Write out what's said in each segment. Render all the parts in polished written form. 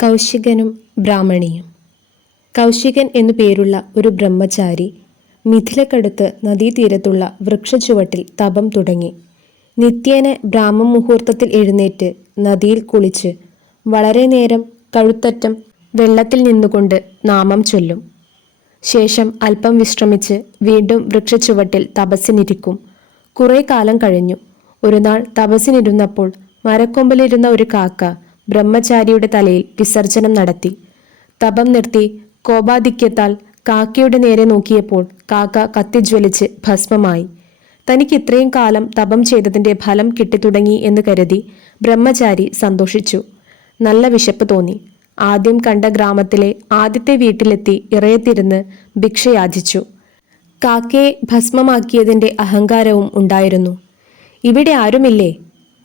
കൗശികനും ബ്രാഹ്മണിയും. കൗശികൻ എന്നു പേരുള്ള ഒരു ബ്രഹ്മചാരി മിഥിലക്കടുത്ത് നദീതീരത്തുള്ള വൃക്ഷച്ചുവട്ടിൽ തപം തുടങ്ങി. നിത്യേന ബ്രാഹ്മമുഹൂർത്തത്തിൽ എഴുന്നേറ്റ് നദിയിൽ കുളിച്ച് വളരെ നേരം കഴുത്തറ്റം വെള്ളത്തിൽ നിന്നുകൊണ്ട് നാമം ചൊല്ലും. ശേഷം അല്പം വിശ്രമിച്ച് വീണ്ടും വൃക്ഷച്ചുവട്ടിൽ തപസ്സിനിരിക്കും. കുറേ കാലം കഴിഞ്ഞു. ഒരു നാൾ തപസ്സിനിരുന്നപ്പോൾ മരക്കൊമ്പിലിരുന്ന ഒരു കാക്ക ബ്രഹ്മചാരിയുടെ തലയിൽ വിസർജനം നടത്തി. തപം നിർത്തി കോപാധിക്യത്താൽ കാക്കയുടെ നേരെ നോക്കിയപ്പോൾ കാക്ക കത്തിജ്വലിച്ച് ഭസ്മമായി. തനിക്ക് ഇത്രയും കാലം തപം ചെയ്തതിൻ്റെ ഫലം കിട്ടിത്തുടങ്ങി എന്ന് കരുതി ബ്രഹ്മചാരി സന്തോഷിച്ചു. നല്ല വിശപ്പ് തോന്നി. ആദ്യം കണ്ട ഗ്രാമത്തിലെ ആദ്യത്തെ വീട്ടിലെത്തി ഇറയത്തിരുന്ന് ഭിക്ഷ യാചിച്ചു. കാക്കയെ ഭസ്മമാക്കിയതിൻ്റെ അഹങ്കാരവും ഉണ്ടായിരുന്നു. ഇവിടെ ആരുമില്ലേ?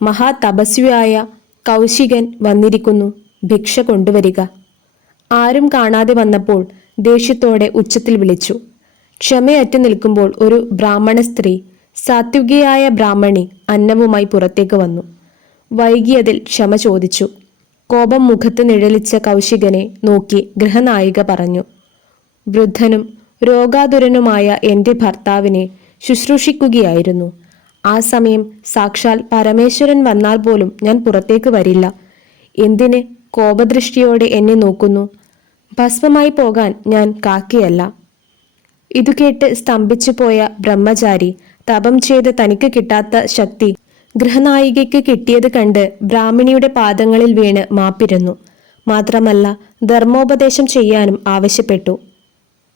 മഹാതപസ്വിയായ കൗശികൻ വന്നിരിക്കുന്നു, ഭിക്ഷ കൊണ്ടുവരിക. ആരും കാണാതെ വന്നപ്പോൾ ദേഷ്യത്തോടെ ഉച്ചത്തിൽ വിളിച്ചു. ക്ഷമയറ്റു നിൽക്കുമ്പോൾ ഒരു ബ്രാഹ്മണ സ്ത്രീ, സാത്വികയായ ബ്രാഹ്മണി, അന്നവുമായി പുറത്തേക്ക് വന്നു. വൈകിയതിൽ ക്ഷമ ചോദിച്ചു. കോപം മുഖത്ത് നിഴലിച്ച കൗശികനെ നോക്കി ഗൃഹനായിക പറഞ്ഞു, വൃദ്ധനും രോഗാതുരനുമായ എൻ്റെ ഭർത്താവിനെ ശുശ്രൂഷിക്കുകയായിരുന്നു. ആ സമയം സാക്ഷാൽ പരമേശ്വരൻ വന്നാൽ പോലും ഞാൻ പുറത്തേക്ക് വരില്ല. എന്തിന് കോപദൃഷ്ടിയോടെ എന്നെ നോക്കുന്നു? ഭസ്മമായി പോകാൻ ഞാൻ കാക്കയല്ല. ഇതു കേട്ട് സ്തംഭിച്ചു പോയ ബ്രഹ്മചാരി തപം ചെയ്ത് തനിക്ക് കിട്ടാത്ത ശക്തി ഗൃഹനായികയ്ക്ക് കിട്ടിയത് കണ്ട് ബ്രാഹ്മണിയുടെ പാദങ്ങളിൽ വീണ് മാപ്പിരുന്നു. മാത്രമല്ല ധർമ്മോപദേശം ചെയ്യാനും ആവശ്യപ്പെട്ടു.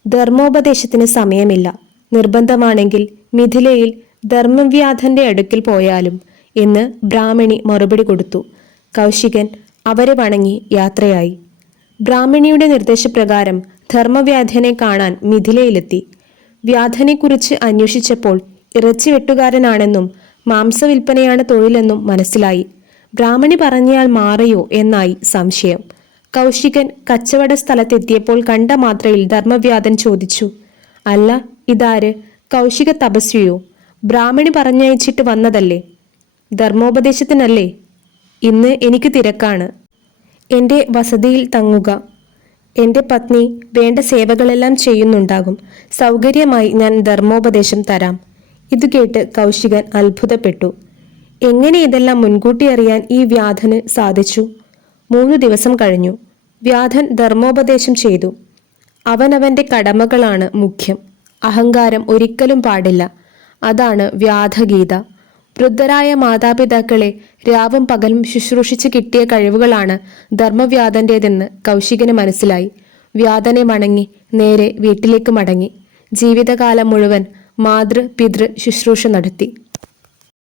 ധർമ്മോപദേശത്തിന് സമയമില്ല. നിർബന്ധമാണെങ്കിൽ മിഥിലയിൽ ധർമ്മവ്യാധന്റെ അടുക്കൽ പോയാലും എന്ന് ബ്രാഹ്മണി മറുപടി കൊടുത്തു. കൗശികൻ അവരെ വണങ്ങി യാത്രയായി. ബ്രാഹ്മണിയുടെ നിർദ്ദേശപ്രകാരം ധർമ്മവ്യാധനെ കാണാൻ മിഥിലയിലെത്തി. വ്യാധനെക്കുറിച്ച് അന്വേഷിച്ചപ്പോൾ ഇറച്ചി വെട്ടുകാരനാണെന്നും മാംസവിൽപ്പനയാണ് തൊഴിലെന്നും മനസ്സിലായി. ബ്രാഹ്മണി പറഞ്ഞയാൾ മാറിയോ എന്നായി സംശയം. കൗശികൻ കച്ചവട സ്ഥലത്തെത്തിയപ്പോൾ കണ്ട മാത്രയിൽ ധർമ്മവ്യാധൻ ചോദിച്ചു, അല്ല, ഇതാര്? കൗശിക തപസ്വിയോ? ബ്രാഹ്മണി പറഞ്ഞയച്ചിട്ട് വന്നതല്ലേ? ധർമ്മോപദേശത്തിനല്ലേ? ഇന്ന് എനിക്ക് തിരക്കാണ്. എൻ്റെ വസതിയിൽ തങ്ങുക. എൻ്റെ പത്നി വേണ്ട സേവകളെല്ലാം ചെയ്യുന്നുണ്ടാകും. സൗകര്യമായി ഞാൻ ധർമ്മോപദേശം തരാം. ഇതു കേട്ട് കൗശികൻ അത്ഭുതപ്പെട്ടു. എങ്ങനെ ഇതെല്ലാം മുൻകൂട്ടി അറിയാൻ ഈ വ്യാധന് സാധിച്ചു? 3 ദിവസം കഴിഞ്ഞു. വ്യാധൻ ധർമ്മോപദേശം ചെയ്തു. അവനവൻ്റെ കടമകളാണ് മുഖ്യം. അഹങ്കാരം ഒരിക്കലും പാടില്ല. അതാണ് വ്യാധഗീത. വൃദ്ധരായ മാതാപിതാക്കളെ രാവും പകലും ശുശ്രൂഷിച്ച് കിട്ടിയ കഴിവുകളാണ് ധർമ്മവ്യാധൻ്റേതെന്ന് കൗശികന് മനസ്സിലായി. വ്യാധനെ വണങ്ങി നേരെ വീട്ടിലേക്ക് മടങ്ങി. ജീവിതകാലം മുഴുവൻ മാതൃ പിതൃ ശുശ്രൂഷ നടത്തി.